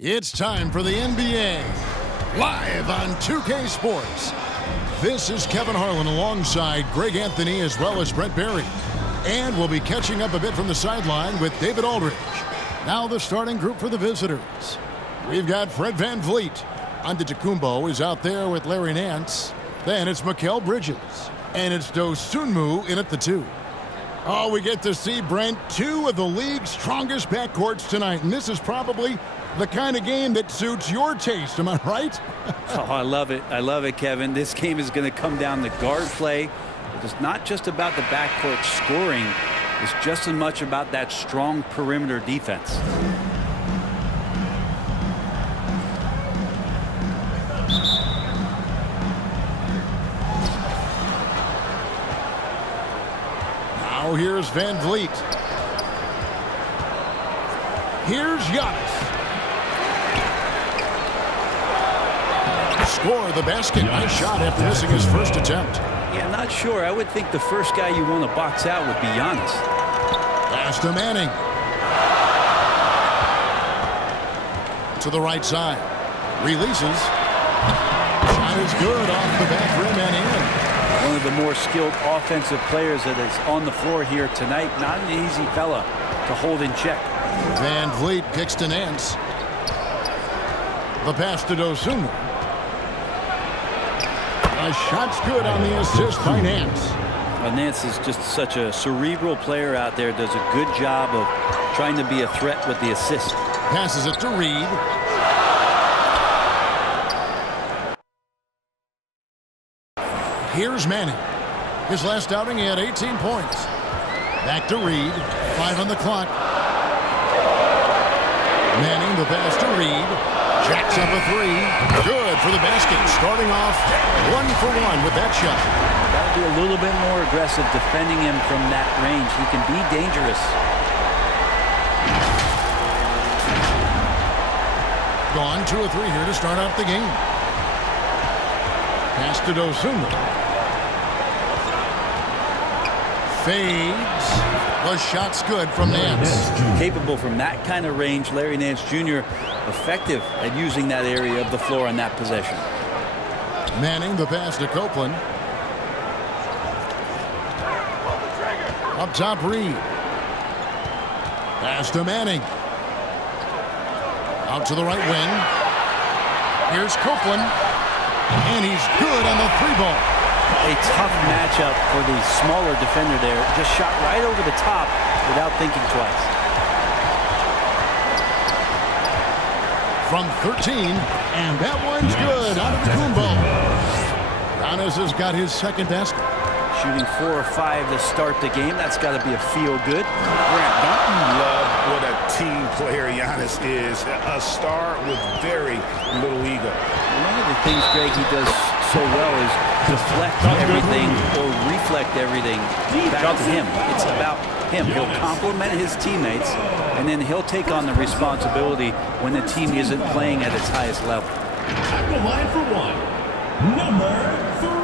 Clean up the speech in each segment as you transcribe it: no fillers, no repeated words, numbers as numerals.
It's time for the NBA, live on 2K Sports. This is Kevin Harlan alongside Greg Anthony as well as Brent Barry. And we'll be catching up a bit from the sideline with David Aldridge. Now the starting group for the visitors. We've got Fred VanVleet. Antetokounmpo is out there with Larry Nance. Then it's Mikal Bridges. And it's Dosunmu in at the 2. Oh, we get to see, Brent, two of the league's strongest backcourts tonight. And this is probably the kind of game that suits your taste. Am I right? Oh, I love it. I love it, Kevin. This game is going to come down to guard play. It's not just about the backcourt scoring. It's just as much about that strong perimeter defense. Now here's VanVleet. Here's Giannis. Score the basket. Nice shot after missing his first attempt. Yeah, not sure. I would think the first guy you want to box out would be Giannis. Pass to Manning. To the right side. Releases. Shot is good off the back rim and in. One of the more skilled offensive players that is on the floor here tonight. Not an easy fella to hold in check. VanVleet kicks to Nance. The pass to Dosunmu. A shot's good on the assist by Nance. Nance is just such a cerebral player out there. Does a good job of trying to be a threat with the assist. Passes it to Reed. Here's Manning. His last outing, he had 18 points. Back to Reed. 5 on the clock. Manning, the pass to Reed. Jacks up a 3. Good for the basket. Starting off 1 for 1 with that shot. Got to be a little bit more aggressive defending him from that range. He can be dangerous. Gone 2 or 3 here to start off the game. Pass to Dosunmu. Fades. The shot's good from Nance. Capable from that kind of range. Larry Nance Jr. effective at using that area of the floor on that possession. Manning, the pass to Copeland. Up top, Reed. Pass to Manning. Out to the right wing. Here's Copeland. And he's good on the 3-ball. A tough matchup for the smaller defender there. Just shot right over the top without thinking twice. From 13, and that one's good. Antetokounmpo. Giannis has got his second basket. Shooting 4 or 5 to start the game. That's got to be a feel-good. Grant, don't you love what a team player Giannis is? A star with very little ego. One of the things, Greg, he does so well is deflect everything or reflect everything back to him. It's about him. He'll compliment his teammates, and then he'll take on the responsibility when the team isn't playing at its highest level. At the line for 1, number 3.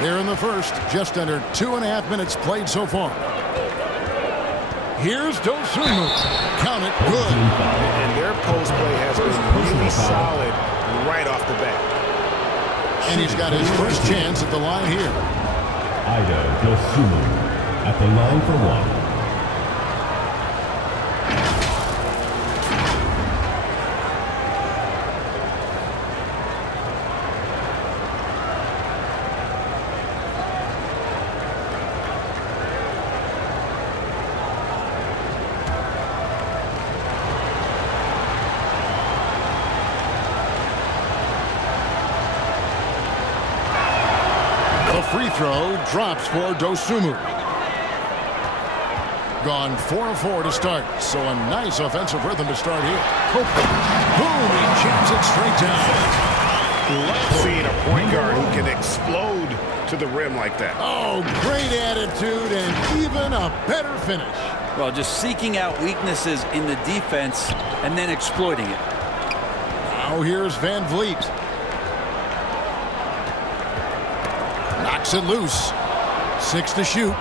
Here in the first, just under 2.5 minutes played so far. Here's Dosunmu. Count it, good. And their post play has been really solid right off the bat. And he's got his first chance at the line here. Dosunmu at the line for 1. Free throw drops for Dosunmu. Gone 4 of 4 to start, so a nice offensive rhythm to start here. Boom, he jams it straight down. Love seeing a point guard who can explode to the rim like that. Oh, great attitude and even a better finish. Well, just seeking out weaknesses in the defense and then exploiting it. Now here's Van Vliet. Knocks it loose. 6 to shoot.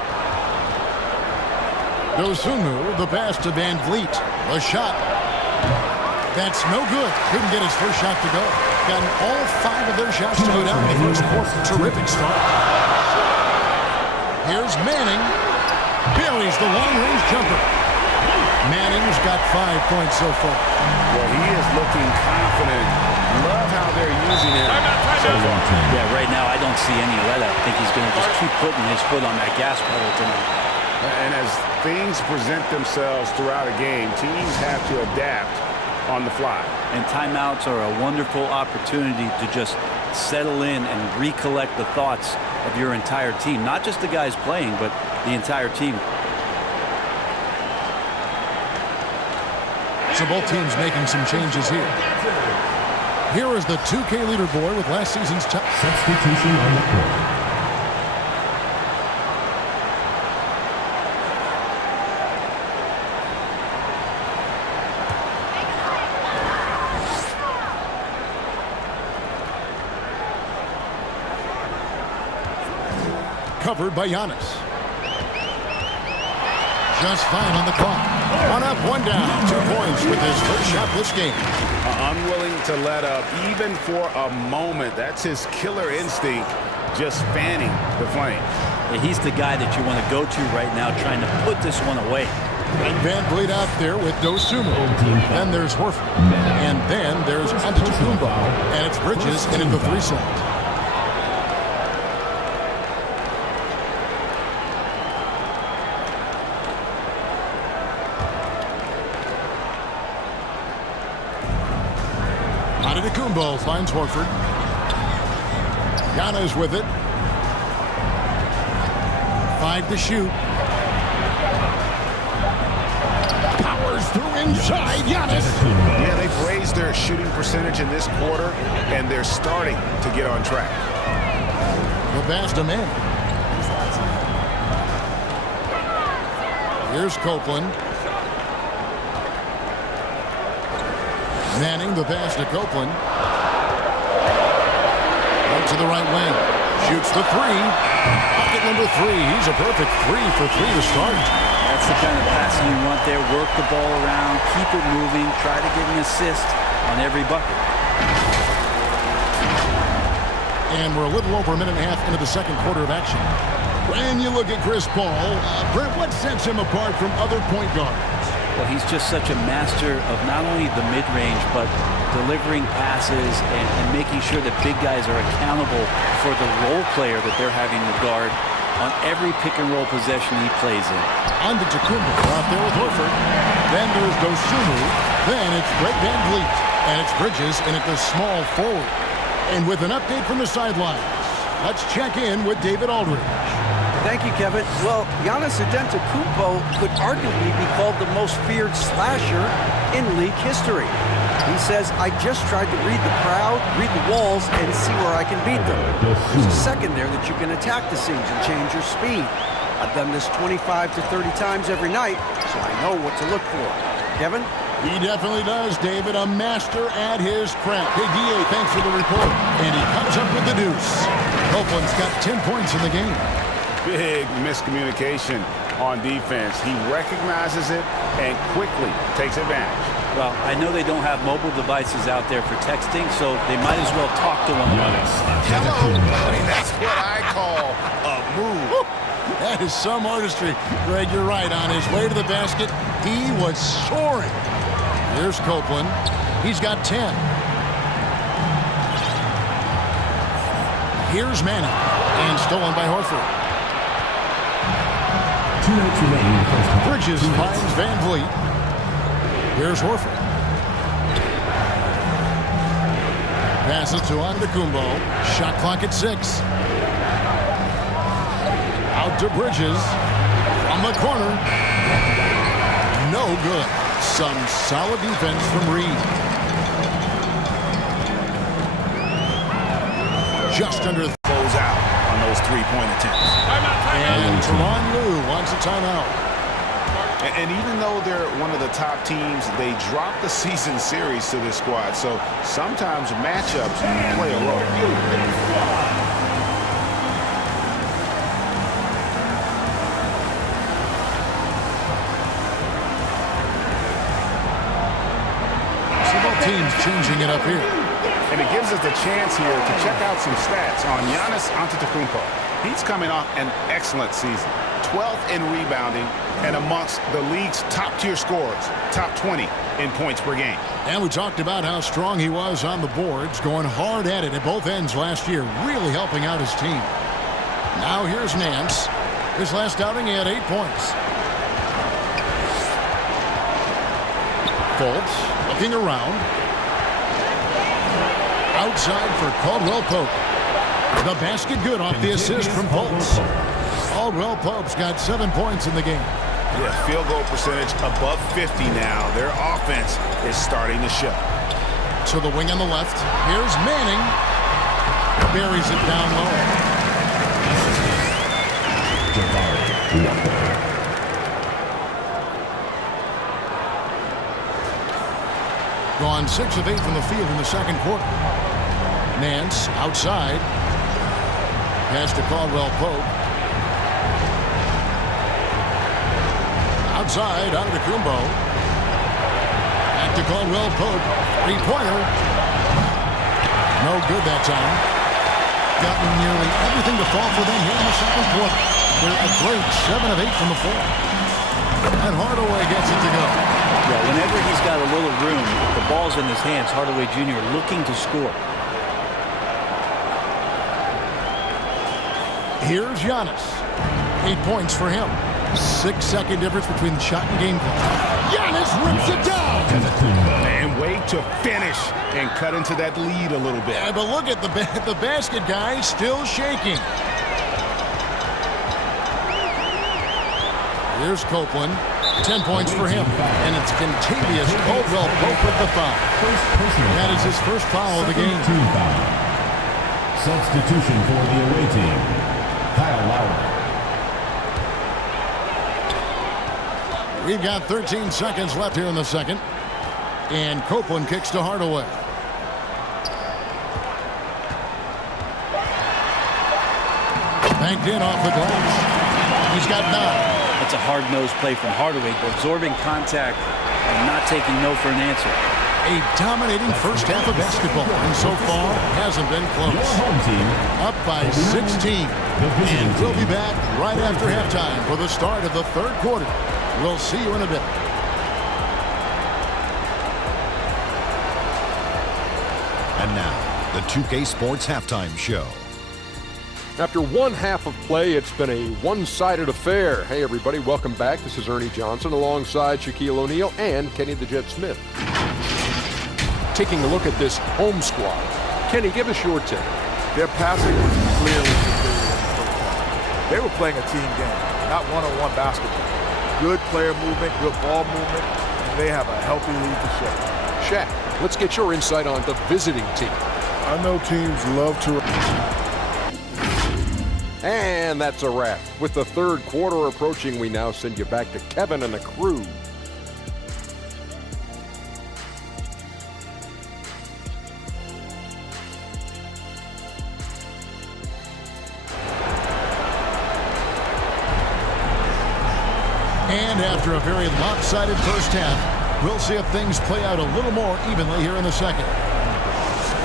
Dosunu, the pass to Van Vliet. The shot. That's no good. Couldn't get his first shot to go. Gotten all 5 of their shots to go down in the first quarter. Terrific start. Here's Manning. Buries the long-range jumper. Manning's got 5 points so far. Well, he is looking confident. Love how they're using it so far. Yeah, right now I don't see any let up. I think he's going to just keep putting his foot on that gas pedal tonight. And as things present themselves throughout a game, teams have to adapt on the fly. And timeouts are a wonderful opportunity to just settle in and recollect the thoughts of your entire team. Not just the guys playing, but the entire team. So both teams making some changes here. Here is the 2K leaderboard with last season's top Substitution on the court. covered by Giannis. Just fine on the clock. 1 up, 1 down. 2 points with his first shot this game. Unwilling to let up even for a moment. That's his killer instinct, just fanning the flame. He's the guy that you want to go to right now, trying to put this one away. Van Vliet out there with Dosunmu. Then there's Horford. And then there's Antetokounmpo. And it's Bridges in at the 3 slot. Antetokounmpo finds Horford. Giannis with it. 5 to shoot. Powers through inside. Giannis. Yeah, they've raised their shooting percentage in this quarter, and they're starting to get on track. The pass to Manning. Here's Copeland. Manning, the pass to Copeland. Out to the right wing. Shoots the 3. Bucket number 3. He's a perfect 3 for 3 to start. That's the kind of passing you want there. Work the ball around, keep it moving, try to get an assist on every bucket. And we're a little over a minute and a half into the second quarter of action. When you look at Chris Paul, Brent, what sets him apart from other point guards? Well, he's just such a master of not only the mid-range, but delivering passes and making sure that big guys are accountable for the role player that they're having to guard on every pick-and-roll possession he plays in. Antetokounmpo out there with Horford. Then there's Dosunmu. Then it's Brett Van Vliet. And it's Bridges in at the small forward. And with an update from the sidelines, let's check in with David Aldridge. Thank you, Kevin. Well, Giannis Antetokounmpo could arguably be called the most feared slasher in league history. He says, I just tried to read the crowd, read the walls, and see where I can beat them. There's a second there that you can attack the seams and change your speed. I've done this 25 to 30 times every night, so I know what to look for. Kevin? He definitely does, David. A master at his craft. Hey, D.A., thanks for the report. And he comes up with the deuce. Copeland's got 10 points in the game. Big miscommunication on defense. He recognizes it and quickly takes advantage. Well, I know they don't have mobile devices out there for texting, so they might as well talk to one another. Hello, buddy. That's what I call a move. Woo! That is some artistry. Greg, you're right. On his way to the basket, he was soaring. Here's Copeland. He's got 10. Here's Manning. And stolen by Horford. 2 minutes remaining in the first half. Bridges finds Van Vliet. Here's Horford. Passes to Antetokounmpo. Shot clock at 6. Out to Bridges. From the corner. No good. Some solid defense from Reed. Just under. Close out on those three-point attempts. And Teron Lue wants a timeout. And even though they're one of the top teams, they dropped the season series to this squad. So sometimes matchups play a role. Teams changing it up here. And it gives us a chance here to check out some stats on Giannis Antetokounmpo. He's coming off an excellent season. 12th in rebounding and amongst the league's top-tier scorers, top 20 in points per game. And we talked about how strong he was on the boards, going hard at it at both ends last year, really helping out his team. Now here's Nance. His last outing, he had 8 points. Fultz looking around. Outside for Caldwell Pope. The basket good off the assist from Fultz. Caldwell Pope's got 7 points in the game. Yeah, field goal percentage above 50 now. Their offense is starting to show. To the wing on the left. Here's Manning. Buries it down low. Gone 6 of 8 from the field in the second quarter. Nance outside. Pass to Caldwell Pope. Outside, Antetokounmpo. Back to Caldwell Pope. Three-pointer. No good that time. Gotten nearly everything to fall for them here in the second quarter. They're a great 7 of 8 from the floor. And Hardaway gets it to go. Yeah, whenever he's got a little room, the ball's in his hands, Hardaway Jr. looking to score. Here's Giannis. 8 points for him. 6-second difference between the shot and game clock. Giannis rips it down. And wait to finish and cut into that lead a little bit. Yeah, but look at the basket guy still shaking. Here's Copeland. 10 points for him. And it's contagious. Caldwell Pope with the foul. That is his first foul of the game. Substitution for the away team, Kyle Lowry. We've got 13 seconds left here in the second. And Copeland kicks to Hardaway. Banked in off the glass. He's got 9. That's a hard-nosed play from Hardaway, absorbing contact and not taking no for an answer. A dominating first half of basketball, and so far hasn't been close. Up by 16. And we'll be back right after halftime for the start of the third quarter. We'll see you in a bit. And now, the 2K Sports Halftime Show. After one half of play, it's been a one-sided affair. Hey, everybody, welcome back. This is Ernie Johnson alongside Shaquille O'Neal and Kenny the Jet Smith. Taking a look at this home squad. Kenny, give us your take. Their passing was clearly superior in the first half. They were playing a team game, not one-on-one basketball. Good player movement, good ball movement, and they have a healthy lead to show. Shaq, let's get your insight on the visiting team. I know teams love to... And that's a wrap. With the third quarter approaching, we now send you back to Kevin and the crew. And after a very lopsided first half, we'll see if things play out a little more evenly here in the second.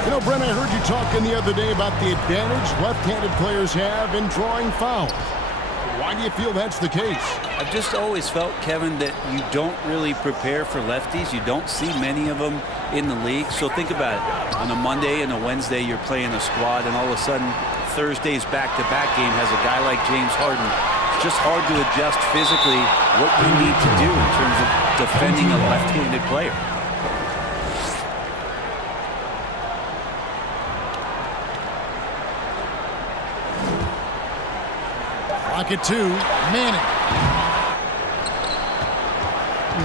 You know, Brent, I heard you talking the other day about the advantage left-handed players have in drawing fouls. Why do you feel that's the case? I've just always felt, Kevin, that you don't really prepare for lefties. You don't see many of them in the league. So think about it. On a Monday and a Wednesday, you're playing a squad, and all of a sudden, Thursday's back-to-back game has a guy like James Harden. It's just hard to adjust physically what you need to do in terms of defending a left-handed player. Rocket 2, Manning.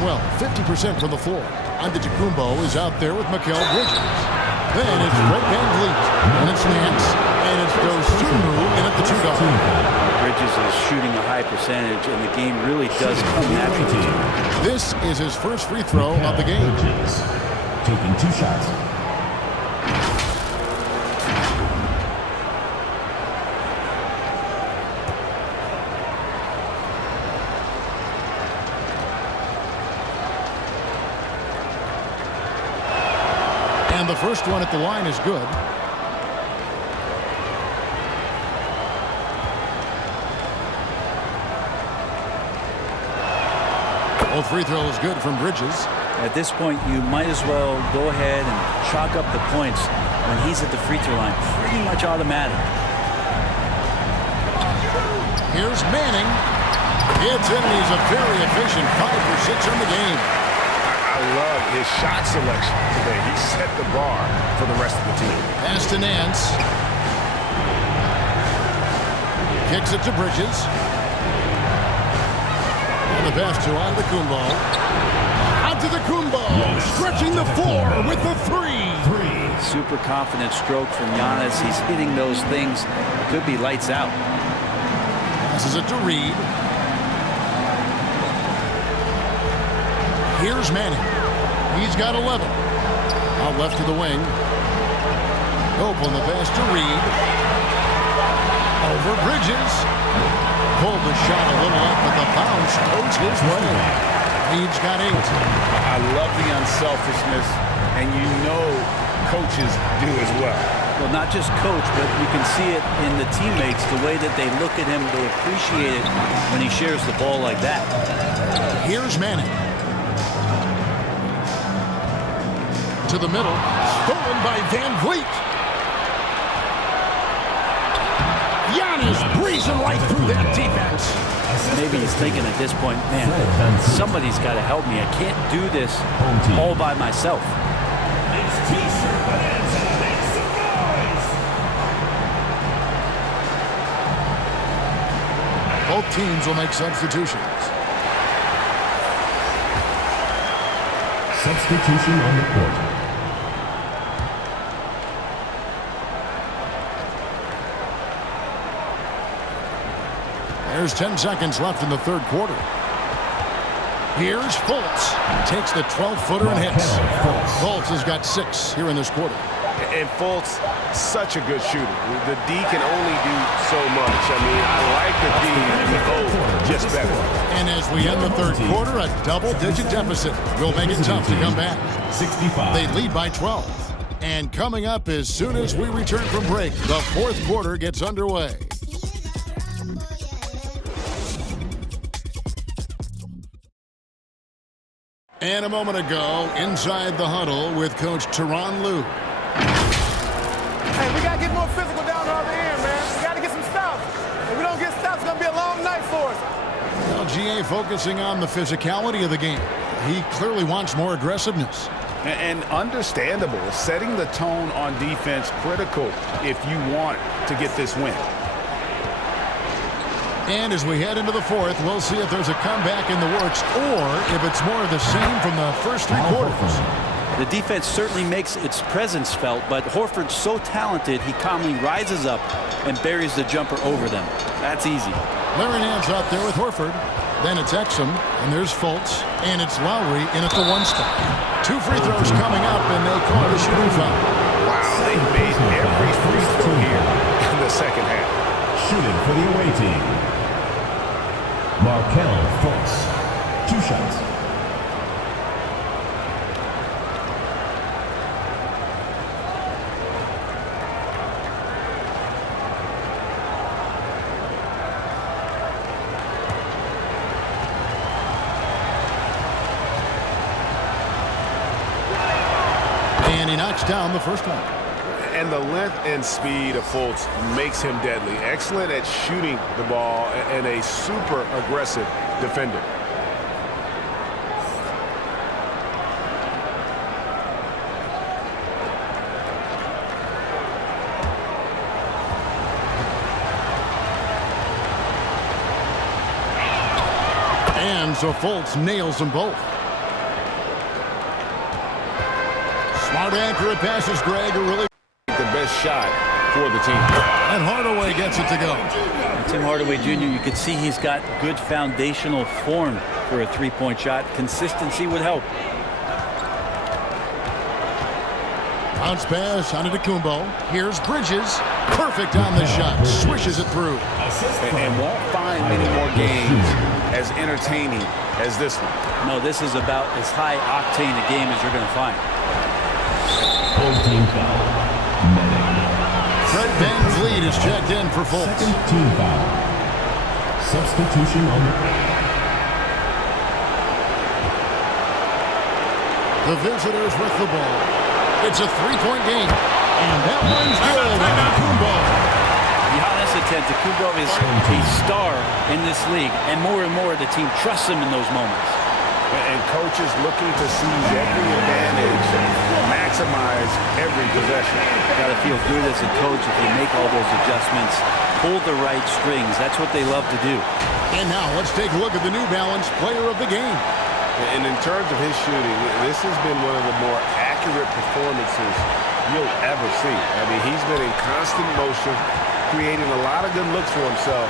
Well, 50% from the floor. Antetokounmpo is out there with Mikal Bridges. Then it's Brett VanVleet. And it's Nance. And it's throws through in at the 2-yard. Bridges is shooting a high percentage, and the game really does come naturally. This is his first free throw of the game. Bridges taking 2 shots. And the first one at the line is good. Both free throws good from Bridges. At this point, you might as well go ahead and chalk up the points when he's at the free throw line. Pretty much automatic. Here's Manning. It's in, and he's a very efficient 5 for 6 in the game. I love his shot selection today. He set the bar for the rest of the team. Pass to Nance. Kicks it to Bridges. And the pass to Antetokounmpo. Antetokounmpo stretching the floor with the 3. Super confident stroke from Giannis. He's hitting those things. Could be lights out. Passes it to Reed. Here's Manning. He's got 11. Out left to the wing. Hope on the pass to Reed. Over Bridges. Pulled the shot a little up, but the bounce goes his way. Reed's got 8. I love the unselfishness, and you know coaches do as well. Well, not just coach, but you can see it in the teammates, the way that they look at him. They appreciate it when he shares the ball like that. Here's Manning. To the middle. Stolen by Van Vliet. Giannis breezing right through that defense. Maybe he's thinking at this point, man, somebody's got to help me. I can't do this all by myself. Both teams will make substitutions. Substitution on the court. There's 10 seconds left in the third quarter. Here's Fultz. Takes the 12-footer and hits. Fultz has got 6 here in this quarter. And Fultz, such a good shooter. The D can only do so much. I mean, I like the D, the O just better. And as we end the third quarter, a double-digit deficit will make it tough to come back. 65. They lead by 12. And coming up as soon as we return from break, the fourth quarter gets underway. And a moment ago, inside the huddle with Coach Tyronn Lue. Hey, we got to get more physical down the other end, man. We got to get some stops. If we don't get stops, it's going to be a long night for us. Well, GA focusing on the physicality of the game. He clearly wants more aggressiveness. And understandable. Setting the tone on defense critical if you want to get this win. And as we head into the fourth, we'll see if there's a comeback in the works or if it's more of the same from the first 3 quarters. The defense certainly makes its presence felt, but Horford's so talented, he calmly rises up and buries the jumper over them. That's easy. Larry Nance out there with Horford. Then it's Exum, and there's Fultz, and it's Lowry in at the 1 spot. 2 free throws coming up, and they call it a shooting foul. Wow, they made every free throw here in the second half. Shooting for the away team. Markelle Fultz. 2 shots. And he knocks down the first one. And the length and speed of Fultz makes him deadly. Excellent at shooting the ball and a super aggressive defender. And so Fultz nails them both. Smart, accurate passes, Greg, are really The best shot for the team. And Hardaway gets it to go. Tim Hardaway Jr., you can see he's got good foundational form for a three-point shot. Consistency would help. Bounce pass onto Kumbo. Here's Bridges. Perfect on the shot. Swishes it through. And won't find many more games as entertaining as this one. No, this is about as high octane a game as you're going to find. Full team foul. Fred Van Vliet is checked in for Fultz. Second team foul. Substitution on the court. The visitors with the ball. It's a three-point game. And that one's good on Kumbo. Giannis Antetokounmpo is a star in this league, and more the team trusts him in those moments. And coaches looking to seize every advantage, maximize every possession. Got to feel good as a coach if you make all those adjustments, pull the right strings. That's what they love to do. And now let's take a look at the New Balance player of the game. And in terms of his shooting, this has been one of the more accurate performances you'll ever see. I mean, he's been in constant motion, creating a lot of good looks for himself.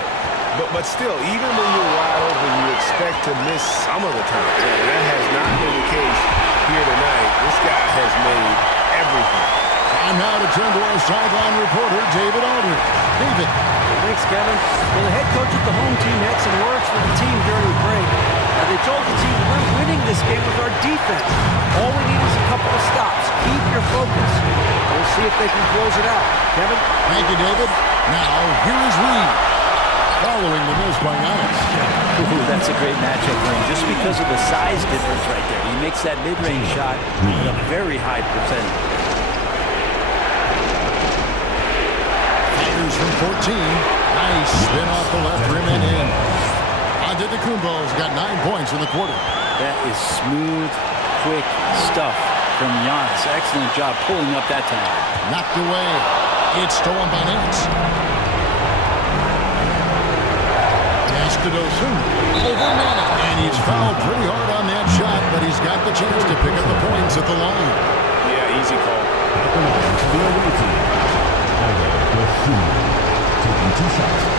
But still, even when you're wide open, you expect to miss some of the time. And that has not been the case here tonight. This guy has made everything. Time now to turn to our sideline reporter, David Aldridge. David. Thanks, Kevin. Well, the head coach of the home team had some words for the team during the break. Now, they told the team, we're winning this game with our defense. All we need is a couple of stops. Keep your focus. We'll see if they can close it out. Kevin? Thank you, David. Now, here is Reed. Following the miss by Giannis. Ooh, that's a great matchup for him, just because of the size difference right there. He makes that mid-range shot at a very high percentage. Fires from 14. Nice spin off the left rim and in. Antetokounmpo's got 9 points in the quarter. That is smooth, quick stuff from Giannis. Excellent job pulling up that time. Knocked away. It's stolen by Nance. Over Manning, and he's fouled pretty hard on that shot, but he's got the chance to pick up the points at the line. Yeah, easy call. To the away team. LSU taking 2 shots.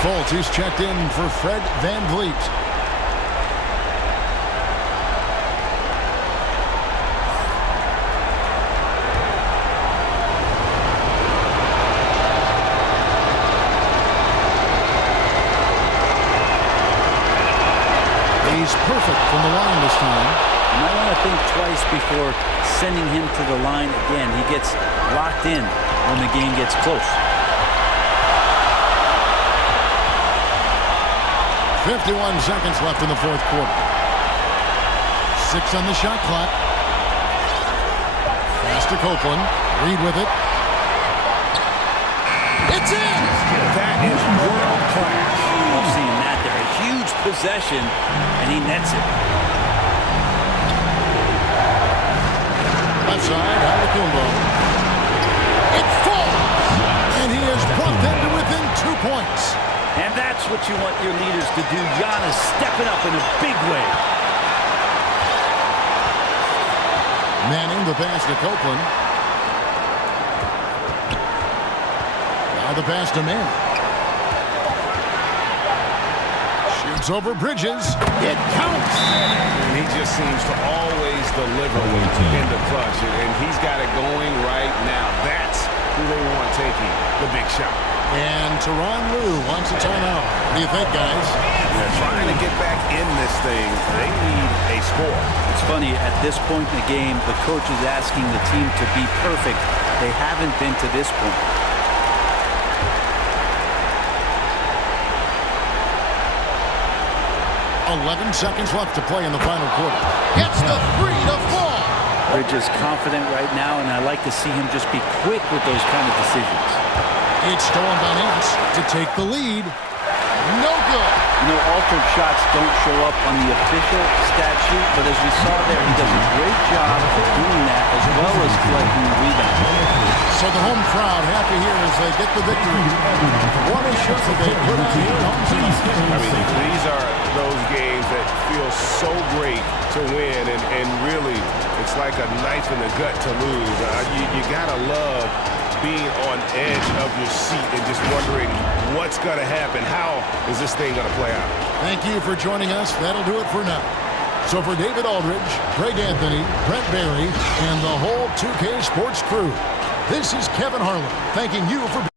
Fultz is checked in for Fred Van Vliet. He's perfect from the line this time. You might want to think twice before sending him to the line again. He gets locked in when the game gets close. 51 seconds left in the fourth quarter. 6 on the shot clock. Pass to Copeland. Reed with it. It's in! That is world class. Love seeing that there. A huge possession, and he nets it. Left side, Antetokounmpo. It falls! And he has brought them to within 2 points. And that's what you want your leaders to do. Giannis stepping up in a big way. Manning the pass to Copeland. Now the pass to Manning. Shoots over Bridges. It counts. And he just seems to always deliver in the clutch. And he's got it going right now. That's who they want taking the big shot. And Tyronn Lue wants a timeout. What do you think, guys? They're trying to get back in this thing. They need a score. It's funny, at this point in the game, the coach is asking the team to be perfect. They haven't been to this point. .11 seconds left to play in the final quarter. Gets the 3 to fall. They're just confident right now, and I like to see him just be quick with those kind of decisions. It's stolen by Nance to take the lead. No good. You know, altered shots don't show up on the official stat sheet, but as we saw there, he does a great job of doing that as well as collecting the rebound. So the home crowd happy here as they get the victory. What a show they put on here at home tonight. I mean, these are those games that feel so great to win, and really, it's like a knife in the gut to lose. You gotta love being on edge of your seat and just wondering what's going to happen. How is this thing going to play out? Thank you for joining us. That'll do it for now. So for David Aldridge, Greg Anthony, Brent Barry, and the whole 2K Sports crew, this is Kevin Harlan thanking you for being